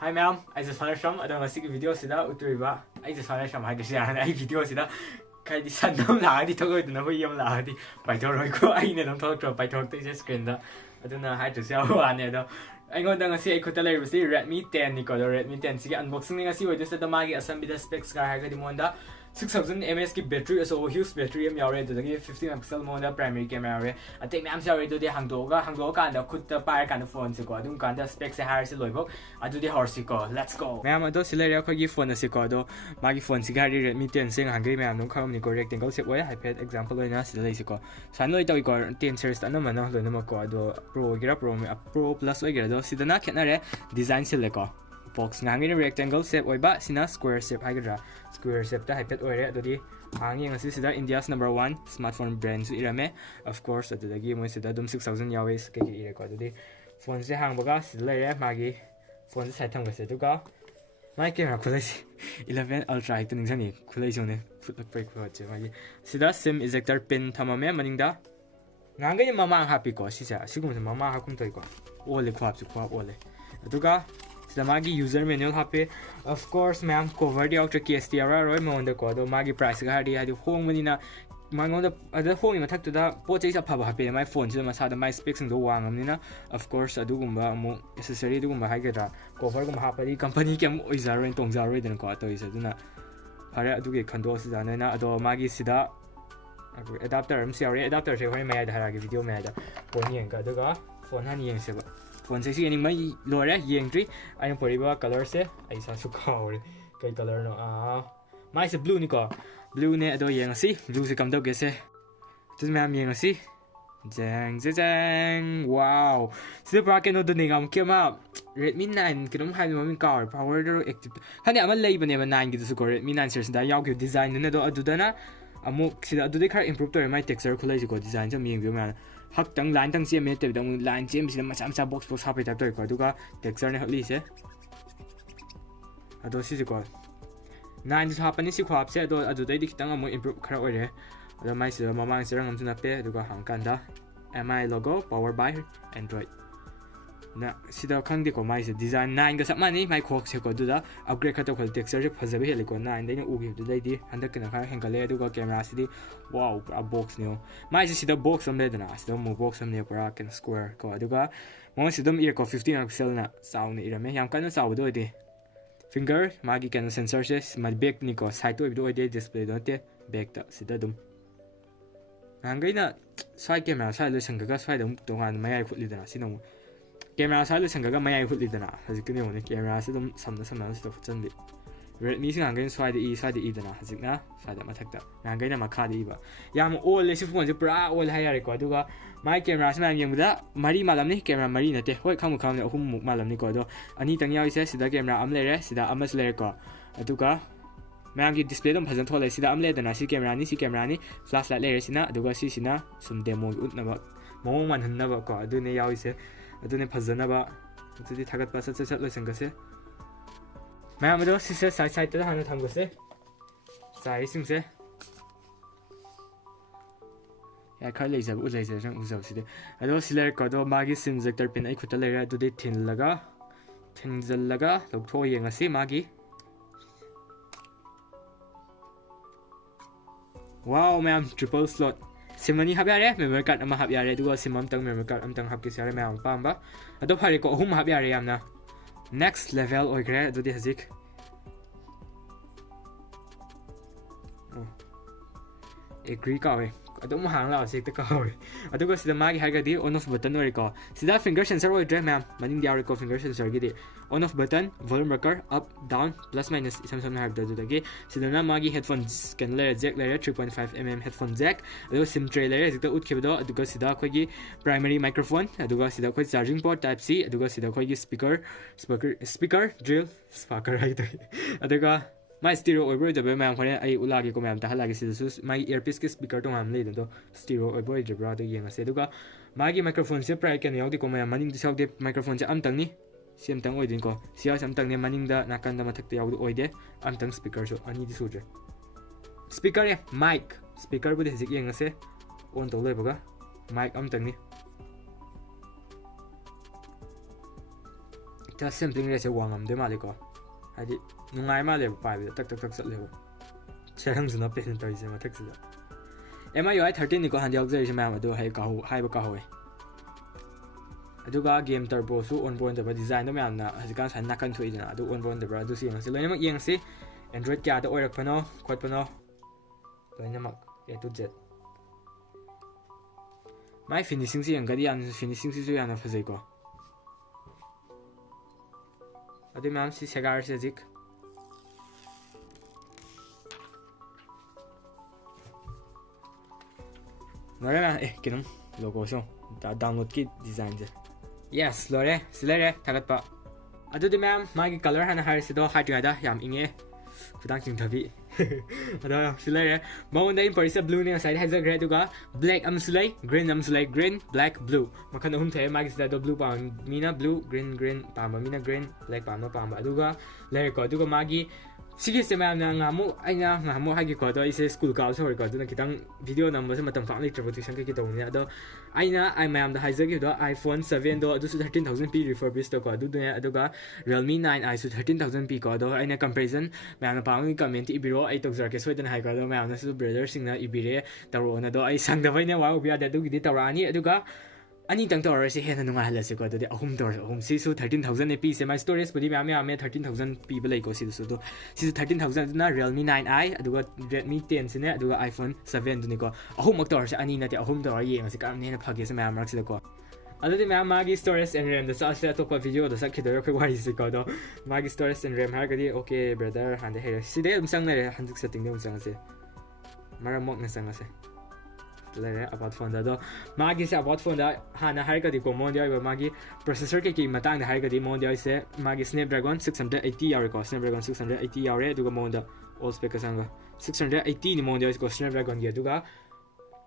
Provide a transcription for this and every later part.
Hi ma'am, I just found some. I don't see video sida uturiba. I just found some. I just I video sida. Kai di san dom la di togo di na hui yam la di. Pai to roi ko ai ne dom to to pai to te screen da. Aduna hai just ya wa ne do. I ngon dang si I ko talai si Redmi 10 ni ko do Redmi 10 si unboxing ni si wo just da magi assembly da specs ka ha ga di monda. 6000 mAh की battery so huge battery am yaure to the 50 megapixel mode primary camera yaure atai ma'am yaure to the hangdoga kan da khut ta par kan phone se ko adum kan da specs se har se loibok adu de horsi ko let's go ma'am ado sileria ko gi phone se ko do magi phone si gari Redmi 10 sing hangai ma'am no kham ni ko rectangle se oi hyped example oina silai se ko san loi to ko 10 series ana mana lo na ko ado pro gira pro plus oi gira do sidana khena re design se le ko box ngangi rectangle shape oiba sina square shape haigadra square shape ta hyped oire adodi hangi ngasi sida India's #1 smartphone brand su irame of course adagi moi sida dum 6000 yawe ke ire ko adodi phone se hangbaga silare magi phone se thang gase duga my camera khulai 11 ultra ito ningsani khulai jone futlak pai ko che magi sida sim ejector pin thamame maningda ngangai mamang happy ko sisa sigum se mama hakum toi ko ole khwap su khwap ole aduga sida magi user manual hape of course ma'am cover di out case ti ara roi mo onda ko do magi price ga hadi hong mani na mangon da ada hong ma thak da po chei sa phaba hape my phone sida ma sa da my specs do wangam ni na of course adu gumba mo accessory du gumba haige da cover gum hapadi company kem oizar ren tong jar den ko to isa duna hare adu ge khando sida na ado magi sida adapter mcr adapter se hoi mai da hara ge video mai da phone yeng ga daga phone han yeng se ba phone se ni mai lore yeng tri ai poriba color se ai sa su kaur kai color no mai se blue ni ko blue ne ado yeng si blue se kam do ge se tu ma yeng si jang wow se pra ke no do ni ngam ke ma Redmi 9 kinom hai ma min car power do active hani ama lei bane ma 9 gi su ko Redmi 9 series da yaw ge design ne do adu da na amu sida adu de khar improve to my texture khulai ji ko design jam yeng bi ma hak tang line tang cm te dang line cm sida macha box hapai ta to ko duga texture ne holi se ado si ko 9 ji hapani si khwap se ado dai dik tang amu improve khara oi re ado mai se mamang se rangam chuna pe duga hang kan da mi logo powered by Android na sida khangdi ko mai se design 9 ga samani mai khok se ko duda upgrade khato khol texture je phajabe heli ko 9 dai na ugi du dai di handak kana kha hengale duga camera sidi wow a box ne mai se sida box am le dana sida mo box am ne para ken square ko duga mo sidum ear ko 15 megapixel na sound ne irame yam kan saw do de finger magi kan sensor se my back ni ko side to do de display do te back ta sida dum hangai na side camera side le sangga side dum tongan mai ai khutli dana sino camera side sangga mai ai khutli dana hajik ne one camera se dum samna se to chanbi Redmi sing hangai side e dana hajik na side ma thakta hangai na makha di ba yam all le si phone se pura all hai yare ko duga my camera se ma yeng da mari malam ni camera mari na te hoi kham ne ahum muk malam ni ko do ani tang yaw se sida camera am le re sida amas le ko aduga mayam ki display dum bhajan thole sida am le dana si camera ni flashlight le re sina aduga si sina sum demo ut na ba mong man han na ba ko adu ne yaw se adu ne bhajana ba adu thagat pa sa lo sang ga se mayam do si se side ta han tham ga se sai sim se ya khar lei jab u lei jang u jab si de ado siler ko do magi sim ejector pin ai khuta le ra du de thin jal laga lok tho yeng ase magi wow ma'am triple slot simani hab yare memory card ama hab yare duga simam tang memory card am tang hab ki sare ma'am pamba ado phare ko hum hab yare yamna next level oigre du de hazik agree ka we adum hang la se ta ka we aduga sida magi haga di on off button ori ko sida finger sensor oi dre ma'am maning dia ko finger sensor gi di on off button volume rocker up down plus minus isam sam har da gi sida na magi headphones scan layer jack layer 3.5 mm headphone jack ado sim tray layer jikta ut khibdo aduga sida ko gi primary microphone aduga sida ko charging port type c aduga sida ko gi speaker drill speaker hai to aduga my stereo oibro jabe mayam khone ai ulagi ko mayam ta halagi sisu my earpiece ke speaker to mam le do stereo oibro jabra to yeng ase duga magi microphone se prai ken yaudi ko mayam maning disau de microphone se am tang ni sim tang oidin ko sia sam tang ne maning da nakan da mathak te yaudi oide am tang speaker so ani di suje speaker e mic speaker bu de jik yeng ase on to le boga mic am tang ni ta sampling rate se wangam de male ko hadi nungai male pa bi tak tak tak sat lewo cherang zuna pen to ise ma tak sida MIUI 13 ni ko han yauk zai se ma do hai ka ho hai ba ka ho aduga game turbo su on board da design do ma na hazikan san nakan thui dina adu on board da bra du si ma se loina mak yeng si Android kya da oirak pano khot pano loina mak A to Z mai finishing si yang ga dian finishing si su yang na phazai ko adu mam si segar se zik Nora kinong logo so download ki design je yes lore silere tagat pa adu de mam magi color hana har se do hat ga yam inge Pudang ching thabi ada silere maunda in parisa blue ne side has a gray duga black sulai green black blue makan hum the magi da do blue pa mina blue green pa mina green black pa aduga layer ko aduga magi Sige se ma na ngamu aina ngamu hagi ko do ise school ka so ko do na kitang video number se matam phang transportation ke to ne ado aina I ma am da haiza gi do iPhone 7 do adu 13000p refurbished ko adu ne aduga Realme 9i su 13000p ko do aina comparison ma na pang comment ibiro ai tok jar ke so den hai ko do ma na su brother sing na ibire taro na do ai sang da vai ne wa ubia da du gi tawani aduga ani tang to se hen nu nga hala se ko de ahum to ahum si su 13000 ap se my storage body ma 13000p belai ko si su do si 13000 na Realme 9i aduga Redmi 10 se ne aduga iPhone 7 du ne ko ahum mak to se ani na te ahum to yeng se kam ne na phage se ma mak se ko adu de ma magi storage and RAM da sa se to video da sa khidor ko wai se ko do magi storage and RAM har ga di okay brother han de he si de sang na han setting de sang se mara mok na sang se about phone da do magi se about phone da hana har ka di ko mon dia magi processor ke ki matang da har ka di mon dia se magi Snapdragon 680 yaw ko Snapdragon 680 yaw re duga mon da all spec sanga 680 ni mon dia ko Snapdragon ge duga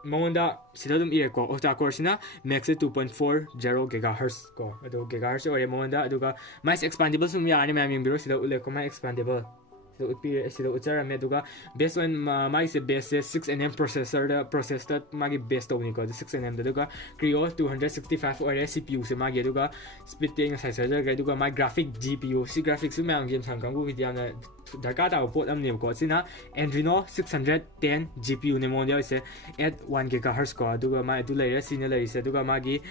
mon da sida dum ire ko octa core sina max 2.40 GHz ko ado GHz ore mon da duga mais expandable sum ya ani ma mi biro sida ule ko mai expandable so sida uchara me duga based on my se base 6nm processor da process that magi base to ni ko 6nm da duga Creo 265 or CPU se magi duga speed ting size ga duga my graphic GPU si graphics su mang game sang kangu video na darka ta port am ne ko sina Adreno 610 GPU ne mon se at 1 GHz ko duga my du lai sina lai se duga magi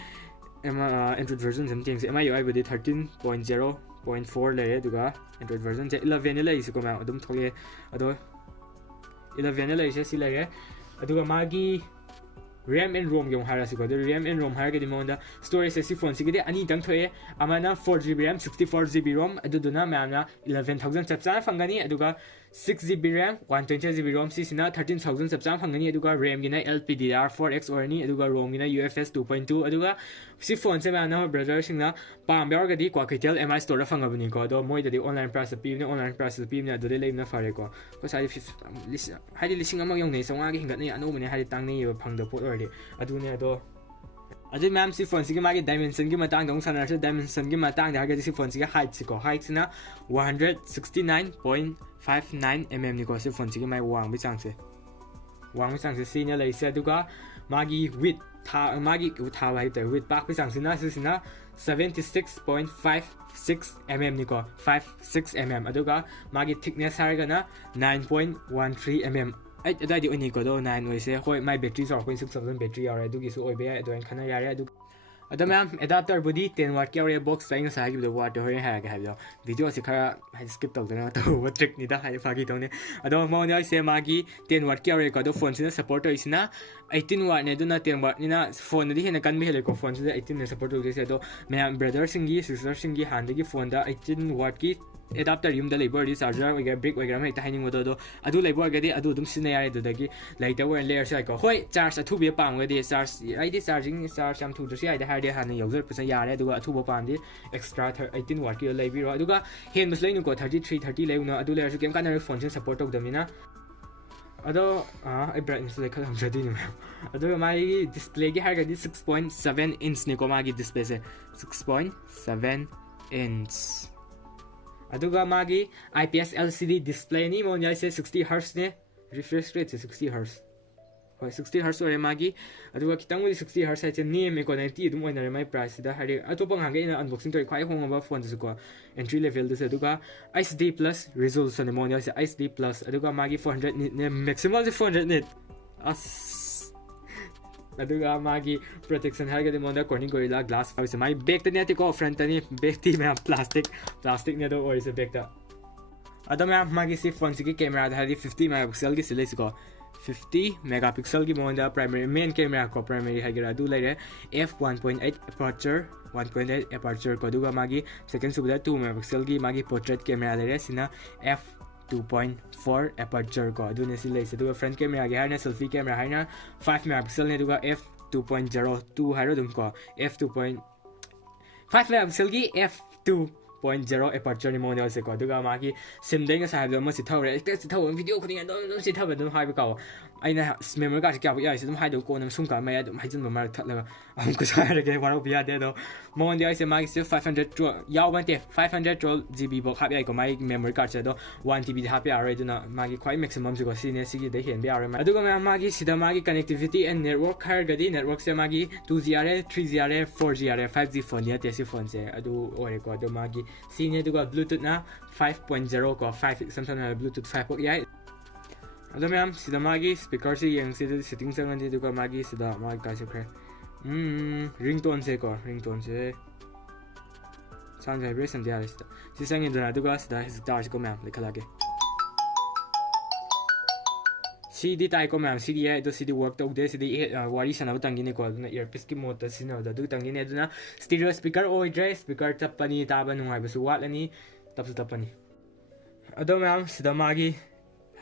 Android version something se MIUI with 13.0.4 layer duga Android version je 11 layer ko ma adum thoge ado 11 layer se si layer aduga magi RAM and ROM yung hara ko the RAM and ROM har ga di monda storage se si phone si gidi ani dang thoe amana 4GB RAM 64GB ROM adu duna ma na 11000 chapsa fangani aduga 6GB RAM 128GB ROM si sina 13000 chapsa fangani aduga RAM gina LPDDR4X or ni aduga ROM gina UFS 2.2 aduga si phone se ma na brother singna pam ber ga di kwa kitel MI store fangabuni ko do moi di online price pi ni online price pi ni adu le na fare ko sai hadi lising amang yung nei songa gi hingat ni anu mani hadi tang ni phang da pot adu ne ado adu ma'am si phone si magi dimension gi matang dong sanar se dimension gi matang da ga si phone si height si ko height na 169.59 mm ni ko si phone si mai wang bi chang se si ne lai se duga magi width tha magi ku tha lai te width pak bi chang sina si sina 76.56 mm ni ko 56 mm aduga magi thickness har ga na 9.13 mm ai adai di oni ko do 9 oi se hoi my battery 0.6000 battery yare du gi su oi be do en khana yare adu adamam adapter body 10 watt yare box sai sa gi do watt hoi ha ga ha video se khara skip tau dana to what trick ni da hai fa gi to ne ado mo ne se magi 10 watt yare ko do phone sina support oi sina 18 watt ne do na 10 watt ni na phone di hena kan mi hele ko phone se 18 ne support oi se do me brother singi sister singi hand gi phone da 18 watt ki adapter yum da labor di charger we brick we gram ta hining do adu labor ga di adu dum sina yare do da gi later we layer sai ko hoi charge athu be pam ga di charge ai di charging charge am thu si ai da har de han user percent yare adu athu bo pam di extra 18 watt ki labor adu ga hen mus lai nu ko 33 30 lai nu adu layer su kem kan phone support tok damina ado ai brightness like kham jadi ni ado mai display gi har ga di 6.7 inch ni ko ma gi display se 6.7 inch aduga magi IPS LCD display ni mo nyai se 60 Hz ne refresh rate se 60 Hz ꯍꯣꯏ 60Hz ꯑꯣꯏꯔꯦ ꯃꯥꯒꯤ ꯑꯗꯨꯒ ꯈꯤꯇꯪꯕꯨꯗꯤ 60Hz ꯍꯥꯏꯁꯦ ꯅꯦꯝꯃꯦꯀꯣ 90 ꯑꯗꯨꯝ ꯑꯣꯏꯅꯔꯦ ꯃꯥꯏ ꯄ꯭ꯔꯥꯏꯁꯁꯤꯗ ꯍꯥꯏꯗꯤ ꯑꯇꯣꯞꯄ ꯉꯥꯡꯒꯩ ꯑꯩꯅ ꯑꯟꯕꯣꯛꯁꯤꯡ ꯇꯧꯔꯤ ꯈ꯭ꯋꯥꯏ ꯍꯣꯡꯉꯕ ꯐꯣꯟꯗꯁꯨꯀꯣ ꯑꯦꯟꯇ꯭ꯔꯤ ꯂꯦꯚꯦꯜꯗꯁꯨ ꯑꯗꯨꯒ HD+ ꯔꯤꯖꯣꯂꯨꯁꯟ ꯃꯉꯣꯟꯗ ꯌꯥꯎꯔꯤꯁꯦ HD+ ꯑꯗꯨꯒ ꯃꯥꯒꯤ 400 ꯅꯤꯠꯅꯦ ꯃꯦꯛꯁꯤꯃꯝꯁꯦ 400 ꯅꯤꯠ ꯑꯁ ꯑꯗꯨꯒ ꯃꯥꯒꯤ ꯄ꯭ꯔꯣꯇꯦꯛꯁꯟ ꯍꯥꯏꯔꯒꯗꯤ ꯃꯉꯣꯟꯗ ꯀꯣꯔꯅꯤꯡ ꯒꯣꯔꯤꯂꯥ ꯒ꯭ꯂꯥꯁ ꯐꯥꯏꯕꯁꯦ ꯃꯥꯒꯤ ꯕꯦꯛꯇ ꯅꯠꯇꯦꯀꯣ ꯐ꯭ꯔꯟꯇꯅꯤ ꯕꯦꯛꯇꯤ ꯃꯌꯥꯝ ꯄ꯭ꯂꯥꯁꯇꯤꯛꯅꯦ ꯑꯗꯣ ꯑꯣꯏꯔꯤꯁꯦ ꯕꯦꯛꯇ ꯑꯗꯣ ꯃꯌꯥꯝ ꯃꯥꯒꯤ ꯁꯤ ꯐꯣꯟꯁꯤꯒꯤ ꯀꯦꯃꯦꯔꯥꯗ ꯍꯥꯏꯗꯤ 50 ꯃꯦꯒꯥꯄꯤꯛꯁꯦꯜꯒꯤ ꯁꯤ ꯂꯩꯁꯤꯀꯣ 50 ꯃꯦꯒꯥꯄꯤꯛꯁꯦꯜꯒꯤ ꯃꯉꯣꯟꯗ ꯄ꯭ꯔꯥꯏꯃꯔꯤ ꯃꯦꯟ ꯀꯦꯃꯦꯔꯥ ꯀꯣ ꯄ꯭ꯔꯥꯏꯃꯔꯤ ꯍꯥꯏꯒꯦꯔꯥ ꯑꯗꯨ ꯂꯩꯔꯦ f1.8 ꯑꯦꯄꯥꯔꯆꯔ 1.8 ꯑꯦꯄꯥꯔꯆꯔ ꯀꯣ ꯑꯗꯨꯒ ꯃꯥꯒꯤ ꯁꯦꯀꯦꯟ ꯁꯨꯕꯗ 2 ꯃꯦꯒꯥꯄꯤꯛꯁꯦꯜꯒꯤ ꯃꯥꯒꯤ ꯄꯣꯔꯇ꯭ꯔꯦꯠ ꯀꯦꯃꯦꯔꯥ ꯂꯩꯔꯦ ꯁꯤꯅ f2.4 ꯑꯦꯄꯥꯔꯆꯔ ꯀꯣ ꯑꯗꯨꯅꯦ ꯁꯤ ꯂꯩꯁꯦ ꯑꯗꯨꯒ ꯐ꯭ꯔꯟꯠ ꯀꯦꯃꯦꯔꯥꯒꯤ ꯍꯥꯏꯔꯅ ꯁꯦꯜꯐꯤ ꯀꯦꯃꯦꯔꯥ ꯍꯥꯏꯅ 5 ꯃꯦꯒꯥꯄꯤꯛꯁꯦꯜꯅꯤ ꯑꯗꯨꯒ f2.02 ꯍꯥꯏꯔꯣ ꯑꯗꯨꯝ ꯀꯣ f2.5 ꯃꯦꯒꯥꯄꯤꯛꯁꯦꯜꯒꯤ f2.0 ꯑꯦꯄꯥꯔꯆꯔꯅꯤ ꯃꯉꯣꯟꯗ ꯌꯥꯎꯔꯤꯁꯦꯀꯣ ꯑꯗꯨꯒ ꯃꯥꯒꯤ ꯁꯤꯝꯗꯩ ꯉꯁꯥꯏ ꯍꯥꯏꯕꯗꯣ ꯑꯃ ꯆꯤꯊꯍꯧꯔꯦ ꯍꯦꯛꯇ ꯆꯤꯊꯍꯧꯕ ꯚꯤꯗꯤꯑꯣ ꯈꯨꯗꯤꯡ ꯑꯗꯨꯝ ꯆꯤꯊꯕ ꯑꯗꯨꯝ ꯍꯥꯏꯕ ꯀꯥꯎ ꯑꯩꯅ ꯃꯦꯃꯣꯔꯤ ꯀꯥꯔꯗꯁꯦ ꯀꯌꯥꯐꯥꯎ ꯌꯥꯔꯤꯁꯦ ꯑꯗꯨꯝ ꯍꯥꯏꯗꯧ ꯀꯣꯟꯅ ꯁꯨꯝ ꯀꯥꯟ ꯃꯌꯥꯏ ꯑꯗꯨꯝ ꯍꯩꯖꯤꯟꯕ ꯃꯔꯛ ꯊꯠꯂꯒ ꯑꯃꯨꯛꯀꯁꯨ ꯍꯥꯏꯔꯒꯦ ꯋꯥꯔꯧꯕ ꯌꯥꯗꯦ ꯑꯗꯣ ꯃꯉꯣꯟꯗ ꯌꯥꯎꯔꯤꯁꯦ ꯃꯥꯒꯤꯁꯦ 512 ꯌꯥꯎꯕ ꯅꯠꯇꯦ 512 GB ꯐꯥꯎ ꯍꯥꯞ ꯌꯥꯏꯀꯣ ꯃꯥꯒꯤ ꯃꯦꯃꯣꯔꯤ ꯀꯥꯔꯗꯁꯦ ꯑꯗꯣ 1 TBꯗꯤ ꯍꯥꯞꯄ ꯌꯥꯔꯣꯏ ꯑꯗꯨꯅ ꯃꯥꯒꯤ ꯈ꯭ꯋꯥꯏ ꯃꯦꯛꯁꯤꯃꯝꯁꯤꯀꯣ ꯁꯤꯅꯦ ꯁꯤꯒꯤꯗ ꯍꯦꯟꯕ ꯌꯥꯔꯣꯏ ꯑꯗꯨꯒ ꯃꯌꯥꯝ ꯃꯥꯒꯤ ꯁꯤꯗ ꯃꯥꯒꯤ ꯀꯅꯦꯛꯇꯤꯚꯤꯇꯤ ꯑꯦꯟ ꯅꯦꯠꯋꯔꯛ ꯍꯥꯏꯔꯒꯗꯤ ꯅꯦꯠꯋꯔꯛꯁꯦ ꯃꯥꯒꯤ 2G ꯌꯥꯔꯦ 3G ꯌꯥꯔꯦ 4G ꯌꯥꯔꯦ 5G ꯐꯣꯟꯗꯤ ꯅꯠꯇꯦ ꯁꯤ ꯐꯣꯟꯁꯦ ꯑꯗꯨ ꯑꯣꯏꯔꯦꯀꯣ ꯑꯗꯣ ꯃꯥꯒꯤ ꯁꯤꯅꯦ ꯑꯗꯨꯒ ꯕ꯭ꯂꯨꯇꯨꯠꯅ 5.0 ꯀꯣ 5 ꯏꯁꯝ ꯁꯝꯅ ꯕ꯭ꯂꯨꯇꯨꯠ 5 ꯐꯥꯎ ꯌꯥꯏ ꯑꯗꯣ ꯃꯌꯥꯝ ꯁꯤꯗ ꯃꯥꯒꯤ ꯁ꯭ꯄꯤꯀꯔꯁꯤ ꯌꯦꯡꯁꯤꯗ ꯁꯦꯇꯤꯡ ꯆꯪꯉꯗꯤ ꯑꯗꯨꯒ ꯃꯥꯒꯤ ꯁꯤꯗ ꯃꯥꯒꯤ ꯀꯥꯏꯁꯦ ꯔꯤꯡꯇꯣꯟꯁꯦ ꯀꯣ ꯔꯤꯡꯇꯣꯟꯁꯦ ꯁꯥꯎꯟ ꯚꯥꯏꯕ꯭ꯔꯦꯁꯟꯗꯤ ꯌꯥꯔꯦ ꯁꯤꯗ ꯁꯤ ꯆꯪꯉꯤꯗꯅ ꯑꯗꯨꯒ ꯁꯤꯗ ꯇꯥꯔꯁꯤꯀꯣ ꯃꯌꯥꯝ ꯂꯩꯈꯠꯂꯛꯑꯒꯦ ꯁꯤꯗꯤ ꯇꯥꯏꯀꯣ ꯃꯌꯥꯝ ꯁꯤꯗꯤ ꯌꯥꯏ ꯑꯗꯣ ꯁꯤꯗꯤ ꯋꯔꯛ ꯇꯧꯗꯦ ꯁꯤꯗꯤ ꯋꯥꯔꯤ ꯁꯥꯟꯅꯕ ꯇꯪꯒꯤꯅꯤꯀꯣ ꯑꯗꯨꯅ ꯏꯌꯔꯄꯤꯁꯀꯤ ꯃꯣꯗꯇ ꯁꯤꯖꯤꯟꯅꯕꯗ ꯑꯗꯨ ꯇꯪꯒꯤꯅꯤ ꯑꯗꯨꯅ ꯁ꯭ꯇꯤꯔꯤꯑꯣ ꯁ꯭ꯄꯤꯀꯔ ꯑꯣꯏꯗ꯭ꯔꯦ ꯁ꯭ꯄꯤꯀꯔ ꯇꯞꯄꯅꯤ ꯇꯥꯕ ꯅꯨꯡꯉꯥꯏꯕꯁꯨ ꯋꯥꯠꯂꯅꯤ ꯇꯞꯁꯨ ꯇꯞꯄꯅꯤ ꯑꯗꯣ ꯃꯌꯥꯝ ꯁꯤꯗ ꯃꯥꯒꯤ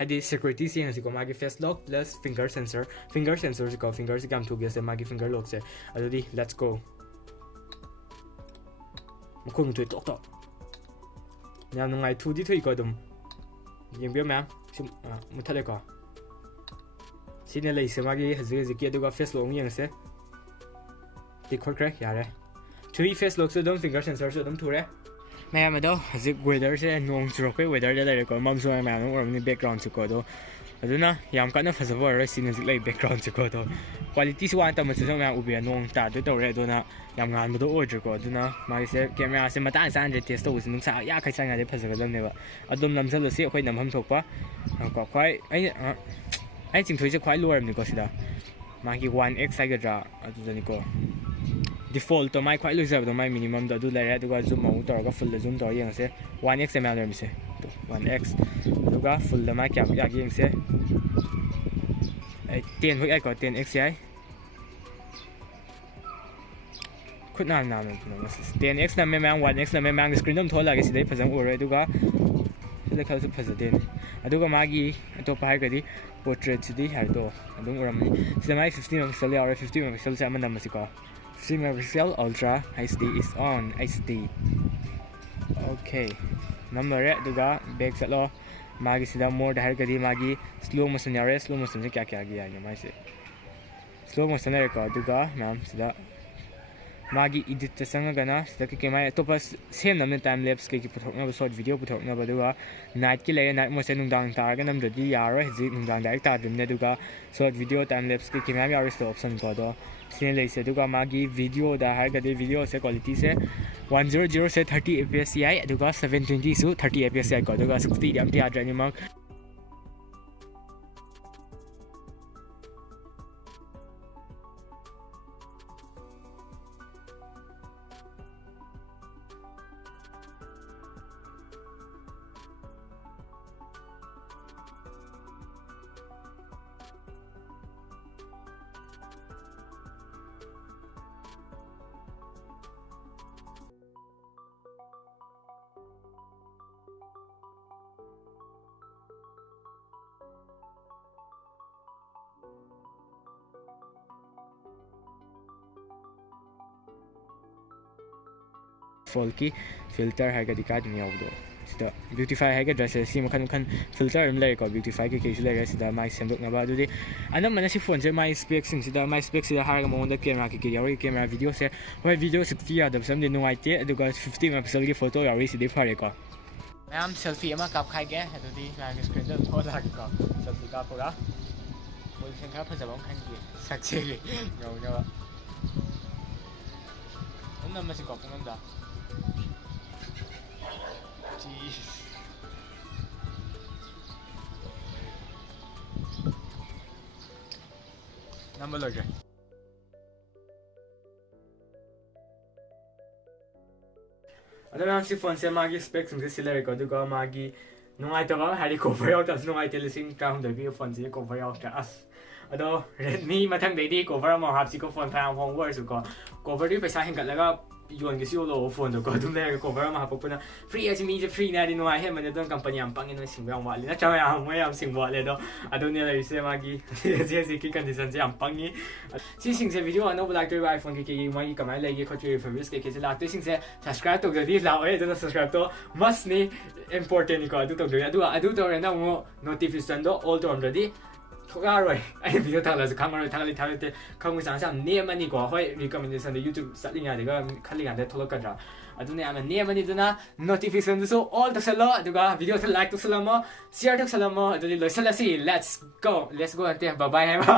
ꯍꯥꯏꯗꯤ ꯁꯦꯀ꯭ꯌꯨꯔꯤꯇꯤꯁꯤ ꯌꯦꯡꯉꯁꯤꯀꯣ ꯃꯥꯒꯤ ꯐꯦꯁ ꯂꯣꯛ ꯄ꯭ꯂꯁ ꯐꯤꯡꯒꯔ ꯁꯦꯟꯁꯔꯁꯤꯀꯣ ꯐꯤꯡꯒꯔꯁꯤ ꯀꯌꯥꯝ ꯊꯨꯒꯦꯁꯦ ꯃꯥꯒꯤ ꯐꯤꯡꯒꯔ ꯂꯣꯛꯁꯦ ꯑꯗꯨꯗꯤ ꯂꯦꯠꯁ ꯒꯣ ꯃꯈꯣꯏ ꯃꯊꯣꯏ ꯇꯣꯛ ꯇꯣꯛ ꯌꯥꯝ ꯅꯨꯡꯉꯥꯏ ꯊꯨꯗꯤ ꯊꯨꯏꯀꯣ ꯑꯗꯨꯝ ꯌꯦꯡꯕꯤꯌꯣ ꯃꯌꯥꯝ ꯁꯨꯝ ꯃꯨꯠꯊꯠꯂꯦꯀꯣ ꯁꯤꯅ ꯂꯩꯁꯦ ꯃꯥꯒꯤ ꯍꯧꯖꯤꯛꯀꯤ ꯑꯗꯨꯒ ꯐꯦꯁ ꯂꯣꯛ ꯑꯃ ꯌꯦꯡꯉꯁꯦ ꯇꯤꯛꯈꯠꯈ꯭ꯔꯦ ꯌꯥꯔꯦ ꯊꯨꯏ ꯐꯦꯁ ꯂꯣꯛꯁꯨ ꯑꯗꯨꯝ ꯐꯤꯡꯒꯔ ꯁꯦꯟꯁꯔꯁꯨ ꯑꯗꯨꯝ ꯊꯨꯔꯦ ꯃꯌꯥꯝ ꯑꯗꯣ ꯍꯧꯖꯤꯛ ꯋꯦꯗꯔꯁꯦ ꯅꯣꯡ ꯆꯨꯔꯛꯄꯩ ꯋꯦꯗꯔꯗ ꯂꯩꯔꯦꯀꯣ ꯃꯝꯁꯨ ꯃꯌꯥꯝ ꯑꯃ ꯑꯣꯏꯔꯝꯅꯤ ꯕꯦꯛꯒ꯭ꯔꯥꯎꯟꯁꯦꯀꯣ ꯑꯗꯣ ꯑꯗꯨꯅ ꯌꯥꯝ ꯀꯟꯅ ꯐꯖꯕ ꯑꯣꯏꯔꯔꯣꯏ ꯁꯤꯅ ꯍꯧꯖꯤꯛ ꯂꯩ ꯕꯦꯛꯒ꯭ꯔꯥꯎꯟꯁꯦꯀꯣ ꯑꯗꯣ ꯀ꯭ꯋꯥꯂꯤꯇꯤꯁꯨ ꯋꯥꯅ ꯇꯝꯕꯁꯤꯁꯨ ꯃꯌꯥꯝ ꯎꯕꯤꯔꯦ ꯅꯣꯡ ꯇꯥꯗꯣꯏ ꯇꯧꯔꯦ ꯑꯗꯨꯅ ꯌꯥꯝ ꯉꯥꯟꯕꯗꯣ ꯑꯣꯏꯗ꯭ꯔꯦꯀꯣ ꯑꯗꯨꯅ ꯃꯥꯒꯤꯁꯦ ꯀꯦꯃꯦꯔꯥꯁꯦ ꯃꯇꯥꯡ ꯆꯥꯅꯗ꯭ꯔꯦ ꯇꯦꯁ ꯇꯧꯕꯁꯦ ꯅꯨꯡꯁꯥ ꯌꯥꯈꯩ ꯆꯪꯉꯗꯤ ꯐꯖꯒꯗꯕꯅꯦꯕ ꯑꯗꯨꯝ ꯅꯝꯁꯤꯜꯂꯁꯤ ꯑꯩꯈꯣꯏ ꯅꯝꯐꯝ ꯊꯣꯛꯄ ꯀꯣ ꯈ꯭ꯋꯥꯏ ꯑꯩ ꯆꯤꯡꯊꯣꯏꯁꯦ ꯈ꯭ꯋꯥꯏ ꯂꯣꯏꯔꯕꯅꯤꯀꯣ ꯁꯤꯗ ꯃꯥꯒꯤ 1x ꯍꯥꯏꯒꯗ꯭ꯔꯥ ꯑꯗꯨꯗꯅꯤꯀꯣ ꯗꯤꯐꯣꯜꯠꯇꯣ ꯃꯥꯏ ꯈ꯭ꯋꯥꯏ ꯂꯣꯏꯖꯕꯗꯣ ꯃꯥꯏ ꯃꯤꯅꯤꯃꯝꯗꯣ ꯑꯗꯨ ꯂꯩꯔꯦ ꯑꯗꯨꯒ ꯖꯨꯝ ꯑꯃꯨꯛ ꯇꯧꯔꯒ ꯐꯨꯜꯗ ꯖꯨꯝ ꯇꯧꯔꯒ ꯌꯦꯡꯉꯁꯦ 1x ꯃꯌꯥꯝ ꯂꯩꯔꯝꯃꯤꯁꯦ 1x ꯑꯗꯨꯒ ꯐꯨꯜꯗ ꯃꯥꯏ ꯀꯌꯥꯃꯨꯛ ꯌꯥꯒꯦ ꯌꯦꯡꯁꯦ 10 ꯐꯥꯎ ꯌꯥꯏꯀꯣ 10x ꯌꯥꯏ ꯈꯨꯠ ꯅꯥꯝꯃ 10x ꯅꯝꯃꯦ ꯃꯌꯥꯝ 1x ꯅꯝꯃꯦ ꯃꯌꯥꯝꯒꯤ ꯁ꯭ꯀ꯭ꯔꯤꯟꯗꯣ ꯑꯗꯨꯝ ꯊꯣꯛꯍꯜꯂꯛꯑꯒꯦ ꯁꯤꯗꯩ ꯐꯖꯅ ꯎꯔꯣꯏ ꯑꯗꯨꯒ ꯁꯤꯗ ꯈꯔꯁꯨ ꯐꯖꯗꯦꯅꯦ ꯑꯗꯨꯒ ꯃꯥꯒꯤ ꯑꯇꯣꯞꯄ ꯍꯥꯏꯔꯒꯗꯤ ꯄꯣꯔꯇ꯭ꯔꯦꯠꯁꯤꯗꯤ ꯍꯥꯏꯔꯗꯣ ꯑꯗꯨꯝ ꯎꯔꯝꯃꯅꯤ ꯁꯤꯗ ꯃꯥꯒꯤ 50 ꯃꯦꯒꯥꯄꯤꯛꯁꯦꯜ ꯌꯥꯎꯔꯦ 50 ꯃꯦꯒꯥꯄꯤꯛꯁꯦꯜꯁꯦ ꯑꯃ ꯅꯝꯃꯁꯤꯀꯣ 50 megapixel ultra HD is on HD okay ꯅꯝꯂꯣꯏꯔꯦ ꯑꯗꯨꯒ ꯕꯦꯛ ꯆꯠꯂꯣ ꯃꯥꯒꯤꯁꯤꯗ ꯃꯣꯔꯗ ꯍꯥꯏꯔꯒꯗꯤ ꯃꯥꯒꯤ ꯁ꯭ꯂꯣ ꯃꯣꯁꯟ ꯌꯥꯎꯔꯦ ꯁ꯭ꯂꯣ ꯃꯣꯁꯟꯁꯦ ꯀꯌꯥꯒꯤ ꯌꯥꯏꯅꯣ ꯃꯥꯏꯁꯦ ꯁ꯭ꯂꯣ ꯃꯣꯁꯟ ꯂꯩꯔꯦꯀꯣ ꯑꯗꯨꯒ ꯃꯌꯥꯝ ꯁꯤꯗ ꯃꯥꯒꯤ ꯏꯗꯤꯠꯇ ꯆꯪꯉꯒꯅ ꯁꯤꯗ ꯀꯩꯀꯩ ꯃꯥꯏ ꯑꯇꯣꯞꯄ ꯁꯦꯝꯅꯕꯅ ꯇꯥꯏꯝ ꯂꯦꯞꯁ ꯀꯩꯀꯩ ꯄꯨꯊꯣꯛꯅꯕ ꯁꯣꯔꯠ ꯚꯤꯗꯤꯑꯣ ꯄꯨꯊꯣꯛꯅꯕ ꯑꯗꯨꯒ ꯅꯥꯏꯠꯀꯤ ꯂꯩꯔꯦ ꯅꯥꯏꯠ ꯃꯣꯠꯁꯦ ꯅꯨꯡꯗꯥꯡ ꯇꯥꯔꯒ ꯅꯝꯗ꯭ꯔꯗꯤ ꯌꯥꯔꯣꯏ ꯍꯧꯖꯤꯛ ꯅꯨꯡꯗꯥꯡ ꯗꯥꯏꯔꯦꯛ ꯇꯥꯗ꯭ꯔꯤꯕꯅꯤ ꯑꯗꯨꯒ ꯁꯣꯔꯠ ꯚꯤꯗꯤꯑꯣ ꯇꯥꯏꯝ ꯂꯦꯞꯁ ꯀꯩꯀꯩ ꯃꯌꯥꯝ ꯌꯥꯎꯔꯤ ꯁꯤꯗ ꯑꯣꯞꯁꯟꯀꯣ ꯑꯗꯣ ꯁꯤꯅ ꯂꯩꯁꯦ ꯑꯗꯨꯒ ꯃꯥꯒꯤ ꯚꯤꯗꯤꯑꯣꯗ ꯍꯥꯏꯔꯒꯗꯤ ꯚꯤꯗꯤꯑꯣꯁꯦ ꯀ꯭ꯋꯥꯂꯤꯇꯤꯁꯦ 100ꯁꯦ 30 fps ꯌꯥꯏ ꯑꯗꯨꯒ 720ꯁꯨ 30 fps ꯌꯥꯏꯀꯣ ꯑꯗꯨꯒ 60ꯗꯤ ꯑꯝꯇ ꯌꯥꯗ꯭ꯔꯦ ꯑꯅꯤꯃꯛ ꯐꯣꯜꯀꯤ ꯐꯤꯜꯇꯔ ꯍꯥꯏꯔꯒꯗꯤ ꯀꯥꯏꯗꯅ ꯌꯥꯎꯕꯗꯣ ꯁꯤꯗ ꯕ꯭ꯌꯨꯇꯤꯐꯥꯏ ꯍꯥꯏꯒꯗ꯭ꯔꯥ ꯁꯤ ꯃꯈꯜ ꯐꯤꯜꯇꯔ ꯑꯃ ꯂꯩꯔꯦꯀꯣ ꯕ꯭ꯌꯨꯇꯤꯐꯥꯏ ꯀꯩꯀꯩꯁꯨ ꯂꯩꯔꯦ ꯁꯤꯗ ꯃꯥꯏ ꯁꯦꯝꯗꯣꯛꯅꯕ ꯑꯗꯨꯗꯤ ꯑꯅꯝꯕꯅ ꯁꯤ ꯐꯣꯟꯁꯦ ꯃꯥꯏ ꯁ꯭ꯄꯦꯛꯁꯤꯡꯁꯤꯗ ꯍꯥꯏꯔꯒ ꯃꯉꯣꯟꯗ ꯀꯦꯃꯦꯔꯥ ꯀꯩꯀꯩ ꯌꯥꯎꯔꯤ ꯀꯦꯃꯦꯔꯥ ꯚꯤꯗꯤꯑꯣꯁꯦ ꯍꯣꯏ ꯚꯤꯗꯤꯑꯣ 60 ꯌꯥꯗꯕꯁꯨ ꯑꯃꯗꯤ ꯅꯨꯡꯉꯥꯏꯇꯦ ꯑꯗꯨꯒ 50 ꯃꯦꯒꯥꯄꯤꯛꯁꯦꯜꯒꯤ ꯐꯣꯇꯣ ꯌꯥꯎꯔꯤ ꯁꯤꯗꯤ ꯐꯔꯦꯀꯣ ꯃꯌꯥꯝ ꯁꯦꯜꯐꯤ ꯑꯃ ꯀꯥꯞꯈꯥꯏꯒꯦ ꯑꯗꯨꯗꯤ ꯃꯌꯥꯝꯒꯤ ꯁ꯭ꯀ꯭ꯔꯤꯟꯗ ꯑꯗꯨꯝ ꯊꯣꯛꯍꯜꯂꯛꯑꯒꯦꯀꯣ ꯁꯦꯜꯐꯤ ꯀꯥꯞꯄꯒ ꯃꯣꯗꯤꯐꯤꯀꯦꯁꯟ ꯈꯔ ꯐꯖꯕ ꯑꯃ ꯈꯟꯒꯦ ꯁꯛꯁꯤꯒꯤ ꯉꯧꯅꯕ ꯑꯗꯨꯝ ꯅꯝꯃꯁꯤꯀꯣ ꯄꯨꯡꯅꯝꯗ ꯅꯝꯕ ꯂꯣꯏꯈ꯭ꯔꯦ ꯑꯗꯣ ꯃꯌꯥꯝ ꯁꯤ ꯐꯣꯟꯁꯦ ꯃꯥꯒꯤ ꯁ꯭ꯄꯦꯛꯁꯤꯡꯁꯦ ꯁꯤ ꯂꯩꯔꯦꯀꯣ ꯑꯗꯨꯒ ꯃꯥꯒꯤ ꯅꯨꯡꯉꯥꯏꯇꯕ ꯍꯥꯏꯗꯤ ꯀꯣꯚꯔ ꯌꯥꯎꯗꯕꯁꯨ ꯅꯨꯡꯉꯥꯏꯇꯦ 9,900 ꯄꯤꯕ ꯐꯣꯟꯁꯤꯗꯤ ꯀꯣꯚꯔ ꯌꯥꯎꯗ꯭ꯔꯦ ꯑꯁ ꯑꯗꯣ ꯔꯦꯗꯃꯤ ꯃꯊꯪꯗꯩꯗꯤ ꯀꯣꯚꯔ ꯑꯃ ꯍꯥꯞꯁꯤꯀꯣ ꯐꯣꯟ ꯐꯅꯌꯥꯝ ꯍꯣꯡꯕ ꯑꯣꯏꯔꯁꯨꯀꯣ ꯀꯣꯚꯔꯗꯨꯒꯤ ꯄꯩꯁꯥ ꯍꯦꯟꯒꯠꯂꯒ ꯌꯣꯟꯒꯦꯁꯨ ꯌꯣꯜꯂꯛꯑꯣ ꯐꯣꯟꯗꯣꯀꯣ ꯑꯗꯨꯝ ꯂꯩꯔꯒ ꯀꯣꯚꯔ ꯑꯃ ꯍꯥꯞꯄꯛꯄꯅ ꯐ꯭ꯔꯤ ꯍꯥꯏꯁꯤ ꯃꯤꯁꯦ ꯐ꯭ꯔꯤꯅꯦ ꯍꯥꯏꯗꯤ ꯅꯨꯡꯉꯥꯏ ꯍꯦꯟꯕꯅꯤ ꯑꯗꯨꯅ ꯀꯝꯄꯅꯤ ꯌꯥꯝ ꯄꯪꯉꯦ ꯅꯣꯏ ꯁꯤꯡꯕ ꯌꯥꯝ ꯋꯥꯠꯂꯤ ꯅꯠꯇ꯭ꯔꯥ ꯃꯌꯥꯝ ꯃꯣꯏ ꯌꯥꯝ ꯁꯤꯡꯕ ꯋꯥꯠꯂꯦ ꯑꯗꯣ ꯑꯗꯨꯅꯦ ꯂꯩꯔꯤꯁꯦ ꯃꯥꯒꯤ ꯍꯧꯖꯤꯛꯀꯤ ꯀꯟꯗꯤꯁꯟꯁꯦ ꯌꯥꯝ ꯄꯪꯉꯤ ꯁꯤꯁꯤꯡꯁꯦ ꯚꯤꯗꯤꯑꯣ ꯑꯅꯧꯕ ꯂꯥꯛꯇꯣꯏꯕ ꯑꯥꯏꯐꯣꯟ ꯀꯩꯀꯩ ꯃꯥꯒꯤ ꯀꯃꯥꯏꯅ ꯂꯩꯒꯦ ꯈꯣꯠꯀꯦ ꯔꯤꯐꯔꯕꯤꯁ ꯀꯩꯀꯩꯁꯦ ꯂꯥꯛꯇꯣꯏꯁꯤꯡꯁꯦ ꯁꯕꯁꯀ꯭ꯔꯥꯏꯕ ꯇꯧꯖꯗꯤ ꯂꯥꯛꯑꯣꯏ ꯑꯗꯨꯅ ꯁꯕꯁꯀ꯭ꯔꯥꯏꯕꯇꯣ ꯃꯁꯅꯤ ꯏꯝꯄꯣꯔꯇꯦꯟꯅꯤꯀꯣ ꯑꯗꯨ ꯇꯧꯗꯣꯏꯅꯤ ꯑꯗꯨꯒ ꯑꯗꯨ ꯇꯧꯔꯦꯅ ꯑꯃꯨꯛ ꯅꯣꯇꯤꯐꯤꯀꯦꯁꯟꯗꯣ ꯑꯣꯜ ꯇꯧꯔꯝꯗ꯭ꯔꯗꯤ ꯊꯣꯛꯂꯛꯑꯔꯣꯏ ꯑꯩ ꯚꯤꯗꯤꯑꯣ ꯊꯥꯒꯠꯂꯁꯨ ꯈꯪꯉꯔꯣꯏ ꯊꯥꯒꯠꯂꯛꯇꯦ ꯈꯪꯕꯒꯤ ꯆꯥꯟꯁ ꯌꯥꯝ ꯅꯦꯝꯃꯅꯤꯀꯣ ꯍꯣꯏ ꯔꯤꯀꯃꯦꯟꯗꯦꯁꯟꯗ ꯌꯨꯇ꯭ꯌꯨꯕ ꯆꯠꯂꯤꯉꯩꯗꯒ ꯈꯜꯂꯤꯉꯩꯗ ꯊꯣꯛꯂꯛꯀꯗ꯭ꯔꯥ ꯑꯗꯨꯅ ꯌꯥꯝꯅ ꯅꯦꯝꯃꯅꯤ ꯑꯗꯨꯅ ꯅꯣꯇꯤꯐꯤꯀꯦꯁꯟꯗꯨꯁꯨ ꯑꯣꯜ ꯇꯧꯁꯜꯂꯣ ꯑꯗꯨꯒ ꯚꯤꯗꯤꯑꯣꯗ ꯂꯥꯏꯛ ꯇꯧꯁꯜꯂꯝꯃꯣ ꯁꯤꯌꯔ ꯇꯧꯁꯜꯂꯝꯃꯣ ꯑꯗꯨꯗꯤ ꯂꯣꯏꯁꯜꯂꯁꯤ ꯂꯦꯠꯁ ꯒꯣ ꯅꯠꯇꯦ ꯕꯥꯏ ꯍꯥꯏꯕ